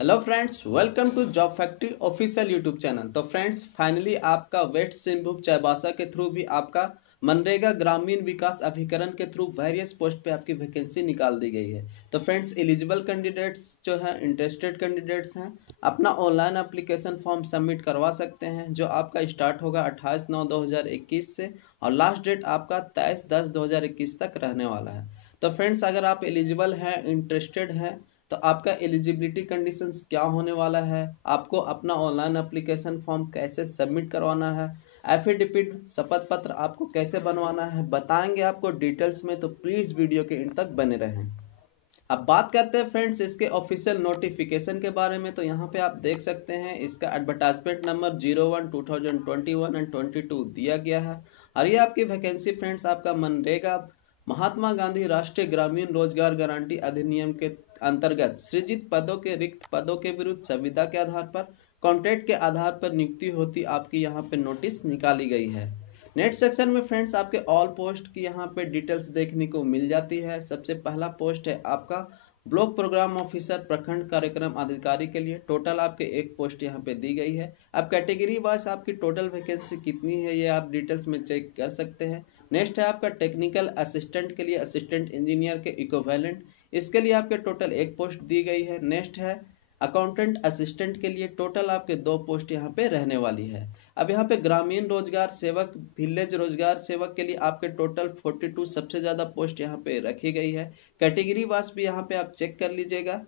Hello friends, welcome to job factory official YouTube channel. तो friends, finally आपका west Singhbhum Chaibasa के through भी आपका मनरेगा ग्रामीण विकास अभिकरण के थ्रू वेरियस पोस्ट पे आपकी वैकेंसी निकाल दी गई है। तो फ्रेंड्स, एलिजिबल कैंडिडेट्स जो हैं, इंटरेस्टेड कैंडिडेट्स हैं, अपना ऑनलाइन एप्लीकेशन फॉर्म सबमिट करवा सकते हैं, जो आपका स्टार्ट होगा 28/9/2021 से और लास्ट डेट आपका 23/10/2021 तक रहने वाला है। तो फ्रेंड्स, अगर आप एलिजिबल हैं, इंटरेस्टेड हैं, तो आपका एलिजिबिलिटी कंडीशंस क्या होने वाला है, आपको अपना ऑनलाइन एप्लीकेशन फॉर्म कैसे सबमिट करवाना है, एफिडेविट शपथ पत्र आपको कैसे बनवाना है, बताएंगे आपको डिटेल्स में। तो प्लीज वीडियो के एंड तक बने रहें। अब बात करते हैं फ्रेंड्स इसके ऑफिशियल नोटिफिकेशन के बारे में। तो यहाँ पे आप देख सकते हैं इसका एडवर्टाइजमेंट नंबर 01/2021 एंड 22 दिया गया है। और ये आपकी वैकेंसी फ्रेंड्स आपका मनरेगा महात्मा गांधी राष्ट्रीय ग्रामीण रोजगार गारंटी अधिनियम के अंतर्गत सृजित पदों के रिक्त पदों के विरुद्ध संविदा के आधार पर कॉन्ट्रैक्ट के आधार पर नियुक्ति होती आपकी यहाँ पे नोटिस निकाली गई है। नेक्स्ट सेक्शन में फ्रेंड्स आपके ऑल पोस्ट की यहाँ पे डिटेल्स देखने को मिल जाती है। सबसे पहला पोस्ट है आपका ब्लॉक प्रोग्राम ऑफिसर प्रखंड कार्यक्रम अधिकारी के लिए। टोटल आपके एक पोस्ट यहाँ पे दी गई है। अब कैटेगरी वाइज आपकी टोटल वैकेंसी कितनी है ये आप डिटेल्स में चेक कर सकते हैं। नेक्स्ट है आपका टेक्निकल असिस्टेंट के लिए असिस्टेंट इंजीनियर के इक्विवेलेंट, इसके लिए आपके टोटल एक पोस्ट दी गई है। नेक्स्ट है अकाउंटेंट असिस्टेंट के लिए, टोटल आपके दो पोस्ट यहाँ पे रहने वाली है। अब यहाँ पे ग्रामीण रोजगार सेवक विलेज रोजगार सेवक के लिए आपके टोटल 42 सबसे ज्यादा पोस्ट यहाँ पे रखी गई है। कैटेगरी वाइज भी यहाँ पे आप चेक कर लीजिएगा।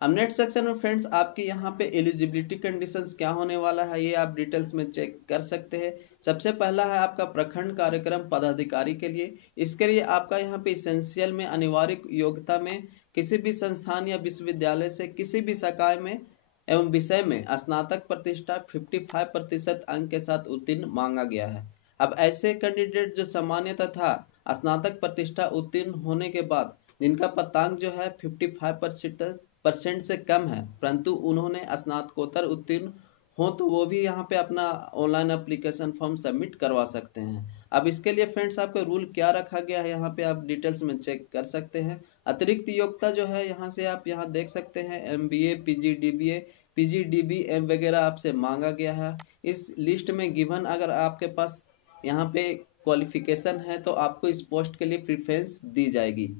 अब नेक्स्ट सेक्शन में फ्रेंड्स आपकी यहाँ पे एलिजिबिलिटी कंडीशंस क्या होने वाला है ये आप डिटेल्स में चेक कर सकते हैं। सबसे पहला है आपका प्रखंड कार्यक्रम पदाधिकारी के लिए। इसके लिए आपका यहाँ पे इसेंशियल में अनिवार्य योग्यता में किसी भी संस्थान या विश्वविद्यालय से किसी भी शाखा में एवं विषय में स्नातक प्रतिष्ठा 55% अंक के साथ उत्तीर्ण मांगा गया है। अब ऐसे कैंडिडेट जो सामान्य तथा स्नातक प्रतिष्ठा उत्तीर्ण होने के बाद जिनका पतांक जो है 55% से कम है, परंतु उन्होंने स्नातकोत्तर उत्तीर्ण हो, तो वो भी यहाँ पे अपना ऑनलाइन एप्लीकेशन फॉर्म सबमिट करवा सकते हैं। अब इसके लिए फ्रेंड्स आपका रूल क्या रखा गया है यहाँ पे आप डिटेल्स में चेक कर सकते हैं। अतिरिक्त योग्यता जो है यहाँ से आप यहाँ देख सकते हैं MBA PGDBA PGDBM वगैरह आपसे मांगा गया है। इस लिस्ट में गिवन अगर आपके पास यहाँ पे क्वालिफिकेशन है तो आपको इस पोस्ट के लिए प्रेफरेंस दी जाएगी।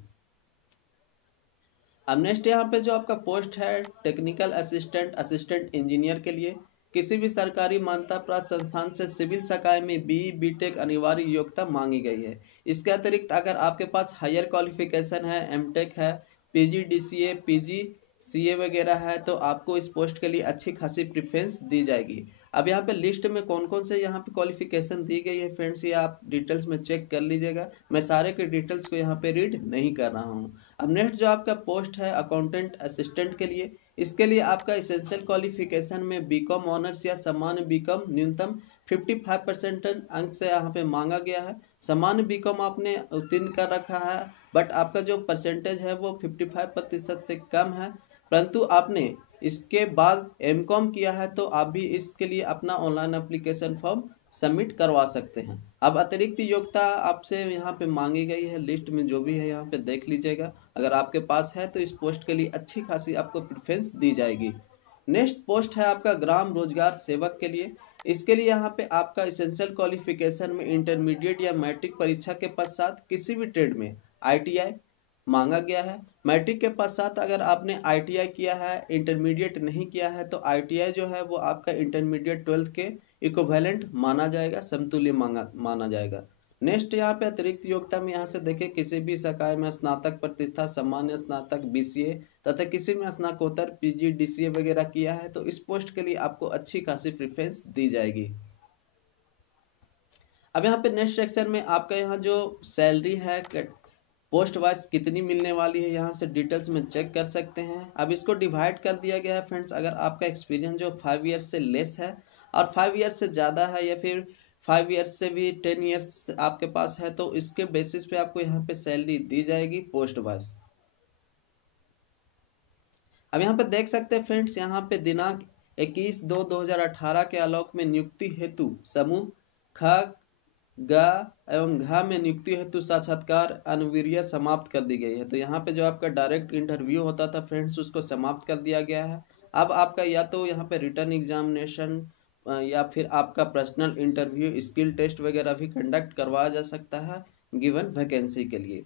अब नेक्स्ट यहाँ पे जो आपका पोस्ट है टेक्निकल असिस्टेंट असिस्टेंट इंजीनियर के लिए, किसी भी सरकारी मान्यता प्राप्त संस्थान से सिविल शाखा में BE BTech अनिवार्य योग्यता मांगी गई है। इसके अतिरिक्त अगर आपके पास हायर क्वालिफिकेशन है, MTech है, PGDCA PGCA वगैरह है, तो आपको इस पोस्ट के लिए अच्छी खासी प्रेफरेंस दी जाएगी। अब यहाँ पे लिस्ट में कौन कौन से यहाँ पे क्वालिफिकेशन दी गई है फ्रेंड्स ये आप डिटेल्स में चेक कर लीजिएगा। मैं सारे के डिटेल्स को यहाँ पे रीड नहीं कर रहा हूँ। अब नेक्स्ट जो आपका पोस्ट है अकाउंटेंट असिस्टेंट के लिए, इसके लिए आपका इसेंशियल क्वालिफिकेशन में बीकॉम ऑनर्स या सामान्य बीकॉम न्यूनतम 55% अंक से यहाँ पे मांगा गया है। सामान्य बीकॉम आपने उत्तीर्ण कर रखा है, बट आपका जो परसेंटेज है वो 55% से कम है, परंतु आपने इसके बाद MCOM किया है, तो आप भी इसके लिए अपना ऑनलाइन एप्लीकेशन फॉर्म सबमिट करवा सकते हैं। अब अतिरिक्त योग्यता आपसे यहाँ पे मांगी गई है, लिस्ट में जो भी है यहाँ पे देख लीजिएगा। अगर आपके पास है तो इस पोस्ट के लिए अच्छी खासी आपको प्रेफरेंस दी जाएगी। नेक्स्ट पोस्ट है आपका ग्राम रोजगार सेवक के लिए। इसके लिए यहाँ पे आपका इसेंशियल क्वालिफिकेशन में इंटरमीडिएट या मैट्रिक परीक्षा के पश्चात किसी भी ट्रेड में ITI मांगा गया है। मैट्रिक के पश्चात अगर आपने ITI किया है, इंटरमीडिएट नहीं किया है, तो ITI जो है वो आपका इंटरमीडिएट 12th के इक्विवेलेंट माना जाएगा, समतुल्य माना जाएगा। नेक्स्ट यहाँ पे अतिरिक्त योग्यता में यहाँ से देखें किसी भी शाखा में स्नातक प्रतिष्ठा सामान्य स्नातक BCA तथा किसी में स्नातकोत्तर PGDCA वगैरह किया है, तो इस पोस्ट के लिए आपको अच्छी खासी प्रेफरेंस दी जाएगी। अब यहाँ पे नेक्स्ट सेक्शन में आपका यहाँ जो सैलरी है पोस्ट वाइज कितनी मिलने वाली है यहाँ से डिटेल्स में चेक कर सकते हैं। अब इसको डिवाइड कर दिया गया है फ्रेंड्स। अगर आपका एक्सपीरियंस जो 5 ईयर्स से लेस है और 5 ईयर्स से ज़्यादा है, या फिर 5 ईयर्स से भी 10 ईयर्स आपके पास है, तो इसके बेसिस पे आपको यहाँ पे सैलरी दी जाएगी पोस्ट वाइज। अब यहाँ पे देख सकते हैं फ्रेंड्स, यहाँ पे दिनांक 21/2/2018 के आलोक में नियुक्ति हेतु समूह ख ग एवं घ में नियुक्ति हेतु साक्षात्कार अनिवार्य समाप्त कर दी गई है। तो यहाँ पे जो आपका डायरेक्ट इंटरव्यू होता था फ्रेंड्स, उसको समाप्त कर दिया गया है। अब आपका या तो यहाँ पे रिटर्न एग्जामिनेशन या फिर आपका पर्सनल इंटरव्यू, स्किल टेस्ट वगैरह भी कंडक्ट करवाया जा सकता है गिवन वैकेंसी के लिए।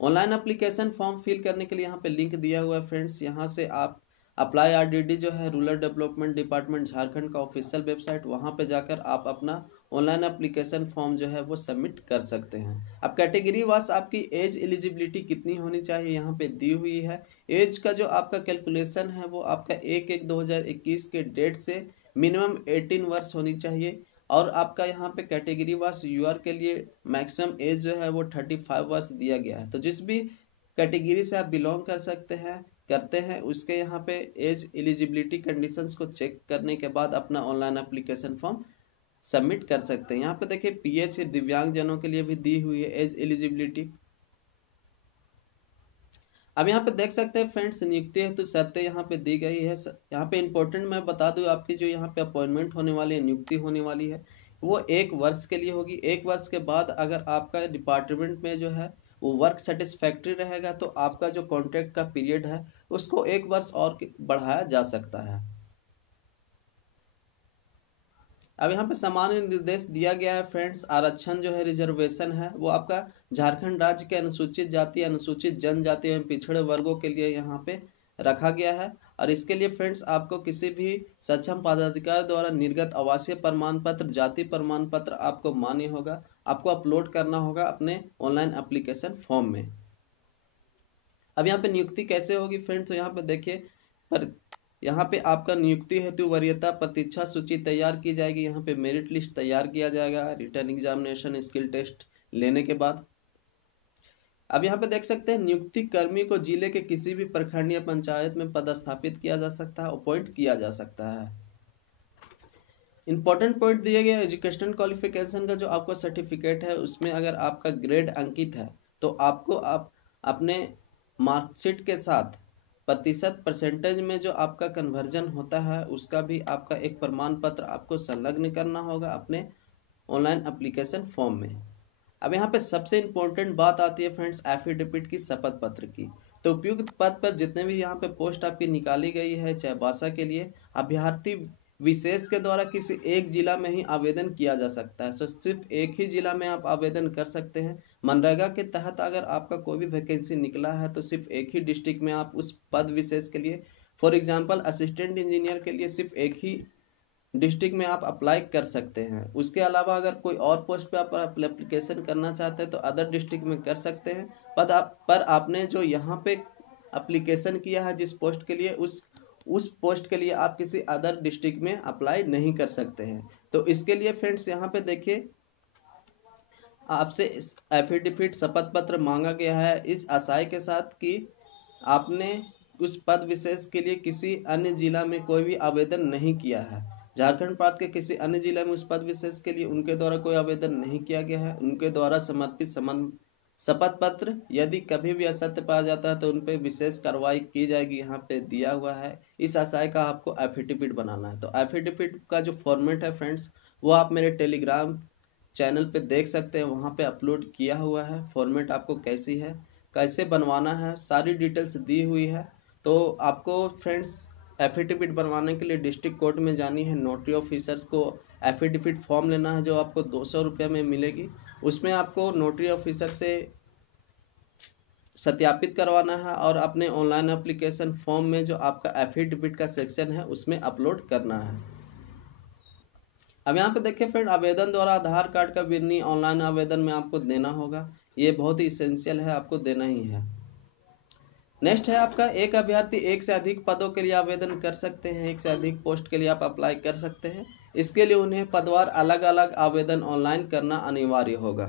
ऑनलाइन एप्लीकेशन फॉर्म फिल करने के लिए यहाँ पे लिंक दिया हुआ है फ्रेंड्स। यहाँ से आप अप्लाई आरडीडी जो है रूरल डेवलपमेंट डिपार्टमेंट झारखंड का ऑफिशियल वेबसाइट, वहाँ पे जाकर आप अपना ऑनलाइन एप्लीकेशन फॉर्म जो है वो सबमिट कर सकते हैं। अब कैटेगरी वाइज आपकी एज एलिजिबिलिटी कितनी होनी चाहिए यहाँ पे दी हुई है। एज का जो आपका कैलकुलेशन है वो आपका 1/1/2021 के डेट से मिनिमम 18 वर्ष होनी चाहिए। और आपका यहाँ पे कैटेगरी वाइज यूआर के लिए मैक्सिमम एज जो है वो 35 वर्ष दिया गया है। तो जिस भी कैटेगरी से आप बिलोंग करते हैं उसके यहाँ पे एज एलिजिबिलिटी कंडीशंस को चेक करने के बाद अपना ऑनलाइन एप्लीकेशन फॉर्म सबमिट कर सकते हैं। यहाँ पे देखिए पीएच दिव्यांग जनों के लिए भी दी हुई है एज एलिजिबिलिटी। अब यहाँ पे देख सकते हैं फ्रेंड्स, नियुक्ति है तो शर्तें यहाँ पे दी गई है। यहाँ पे इंपॉर्टेंट मैं बता दूं, आपकी जो यहाँ पे अपॉइंटमेंट होने वाली है, नियुक्ति होने वाली है, वो 1 वर्ष के लिए होगी। 1 वर्ष के बाद अगर आपका डिपार्टमेंट में जो है वो वर्क सेटिस्फैक्ट्री रहेगा तो आपका जो कॉन्ट्रैक्ट का पीरियड है उसको 1 वर्ष और बढ़ाया जा सकता है। अब यहाँ पे सामान्य निर्देश दिया गया है फ्रेंड्स। आरक्षण जो है, रिजर्वेशन है, वो आपका झारखंड राज्य के अनुसूचित जाति, अनुसूचित जनजाति एवं पिछड़े वर्गों के लिए यहाँ पे रखा गया है। और इसके लिए फ्रेंड्स आपको किसी भी सक्षम पदाधिकारी द्वारा निर्गत आवासीय प्रमाण पत्र, जाति प्रमाण पत्र आपको मान्य होगा, आपको अपलोड करना होगा अपने ऑनलाइन एप्लीकेशन फॉर्म में। अब यहाँ पे नियुक्ति कैसे होगी फ्रेंड्स, तो यहाँ पे देखिए, पर यहाँ पे आपका नियुक्ति हेतु वरीयता प्रतीक्षा सूची तैयार की जाएगी। यहाँ पे मेरिट लिस्ट तैयार किया जाएगा रिटर्न एग्जामिनेशन, स्किल टेस्ट लेने के बाद। अब यहाँ पे देख सकते हैं, नियुक्ति कर्मी को जिले के किसी भी प्रखंड या पंचायत में पदस्थापित किया जा सकता है, अपॉइंट किया जा सकता है। इंपॉर्टेंट पॉइंट दिए गए, एजुकेशनल क्वालिफिकेशन का जो आपका सर्टिफिकेट है उसमें अगर आपका ग्रेड अंकित है तो आपको आप अपने मार्कशीट के साथ प्रतिशत परसेंटेज में जो आपका कन्वर्जन होता है उसका भी आपका एक प्रमाण पत्र आपको संलग्न करना होगा अपने ऑनलाइन एप्लीकेशन फॉर्म में। अब यहाँ पे सबसे इम्पोर्टेंट बात आती है फ्रेंड्स, एफिडेविट की, शपथ पत्र की। तो उपयुक्त पद पर जितने भी यहाँ पे पोस्ट आपकी निकाली गई है चाईबासा के लिए, अभ्यर्थी विशेष के द्वारा किसी एक जिला में ही आवेदन किया जा सकता है। तो सिर्फ एक ही जिला में आप आवेदन कर सकते हैं। मनरेगा के तहत अगर आपका कोई भी वैकेंसी निकला है तो सिर्फ एक ही डिस्ट्रिक्ट में आप उस पद विशेष के लिए, फॉर एग्जांपल असिस्टेंट इंजीनियर के लिए सिर्फ एक ही डिस्ट्रिक्ट में आप अप्लाई कर सकते हैं। उसके अलावा अगर कोई और पोस्ट पे आप एप्लीकेशन करना चाहते हैं तो अदर डिस्ट्रिक्ट में कर सकते हैं। पर आपने जो यहाँ पे एप्लीकेशन किया है जिस पोस्ट के लिए, उस पोस्ट के लिए आप किसी अदर डिस्ट्रिक्ट में अप्लाई नहीं कर सकते हैं। तो इसके लिए फ्रेंड्स यहाँ पे देखिए, आपसे एफिडेविट शपथ पत्र मांगा गया है इस आशय के साथ कि आपने उस पद विशेष के लिए किसी अन्य जिला में कोई भी आवेदन नहीं किया है। झारखंड प्रांत के किसी अन्य जिला में उस पद विशेष के लिए उनके द्वारा कोई आवेदन नहीं किया गया है। उनके द्वारा समर्पित शपथ पत्र यदि कभी भी असत्य पाया जाता है तो उन पर विशेष कार्रवाई की जाएगी, यहाँ पे दिया हुआ है। इस आशय का आपको एफिडेविट बनाना है। तो एफिडेविट का जो फॉर्मेट है फ्रेंड्स, वो आप मेरे टेलीग्राम चैनल पे देख सकते हैं, वहाँ पे अपलोड किया हुआ है। फॉर्मेट आपको कैसी है, कैसे बनवाना है, सारी डिटेल्स दी हुई है। तो आपको फ्रेंड्स एफिडेविट बनवाने के लिए डिस्ट्रिक्ट कोर्ट में जानी है, नोटरी ऑफिसर्स को एफिडेविट फॉर्म लेना है जो आपको 200 रुपये में मिलेगी। उसमें आपको नोटरी ऑफिसर से सत्यापित करवाना है और अपने ऑनलाइन एप्लीकेशन फॉर्म में जो आपका एफिडेविट का सेक्शन है उसमें अपलोड करना है। अब यहाँ पे देखिए फ्रेंड, आवेदन द्वारा आधार कार्ड का विवरणी ऑनलाइन आवेदन में आपको देना होगा। ये बहुत ही इसेंशियल है, आपको देना ही है। नेक्स्ट है आपका, एक अभ्यर्थी एक से अधिक पदों के लिए आवेदन कर सकते हैं। एक से अधिक पोस्ट के लिए आप अप्लाई कर सकते हैं। इसके लिए उन्हें पदवार अलग अलग आवेदन ऑनलाइन करना अनिवार्य होगा।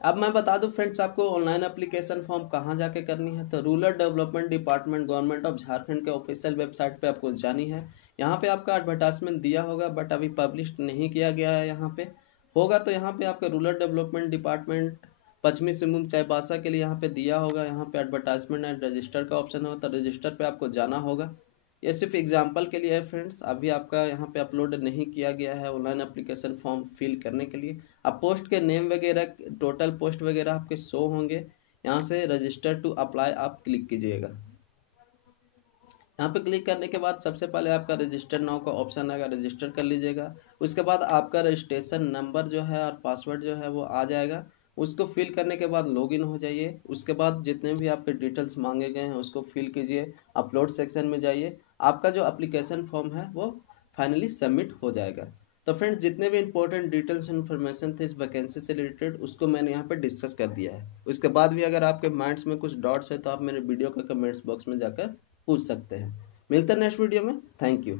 अब मैं बता दूं फ्रेंड्स, आपको ऑनलाइन एप्लीकेशन फॉर्म कहाँ जाके करनी है। तो rural development department government of Jharkhand के ऑफिशियल वेबसाइट पे आपको जानी है। यहाँ पे आपका एडवर्टाइजमेंट दिया होगा बट अभी पब्लिश नहीं किया गया है। यहाँ पे होगा तो यहाँ पे आपका रूरल डेवलपमेंट डिपार्टमेंट पश्चिमी सिंहभूम चाईबासा के लिए यहाँ पे दिया होगा। यहाँ पे एडवर्टाइजमेंट एंड रजिस्टर का ऑप्शन होगा, तो रजिस्टर पे आपको जाना होगा। ये सिर्फ एग्जांपल के लिए है फ्रेंड्स, अभी आपका यहाँ पे अपलोड नहीं किया गया है ऑनलाइन एप्लीकेशन फॉर्म फिल करने के लिए। अब पोस्ट के नेम वगैरह, टोटल पोस्ट वगैरह आपके शो होंगे। यहाँ से रजिस्टर टू अप्लाई आप क्लिक कीजिएगा। यहाँ पे क्लिक करने के बाद सबसे पहले आपका रजिस्टर नाउ का ऑप्शन आएगा, रजिस्टर कर लीजिएगा। उसके बाद आपका रजिस्ट्रेशन नंबर जो है और पासवर्ड जो है वो आ जाएगा। उसको फिल करने के बाद लॉगिन हो जाइए। उसके बाद जितने भी आपके डिटेल्स मांगे गए हैं उसको फिल कीजिए, अपलोड सेक्शन में जाइए। आपका जो एप्लीकेशन फॉर्म है वो फाइनली सबमिट हो जाएगा। तो फ्रेंड्स, जितने भी इंपॉर्टेंट डिटेल्स इन्फॉर्मेशन थे इस वैकेंसी से रिलेटेड उसको मैंने यहाँ पे डिस्कस कर दिया है। उसके बाद भी अगर आपके माइंड्स में कुछ डाउट्स है तो आप मेरे वीडियो के कमेंट्स बॉक्स में जाकर पूछ सकते हैं। मिलते हैं नेक्स्ट वीडियो में। Thank you.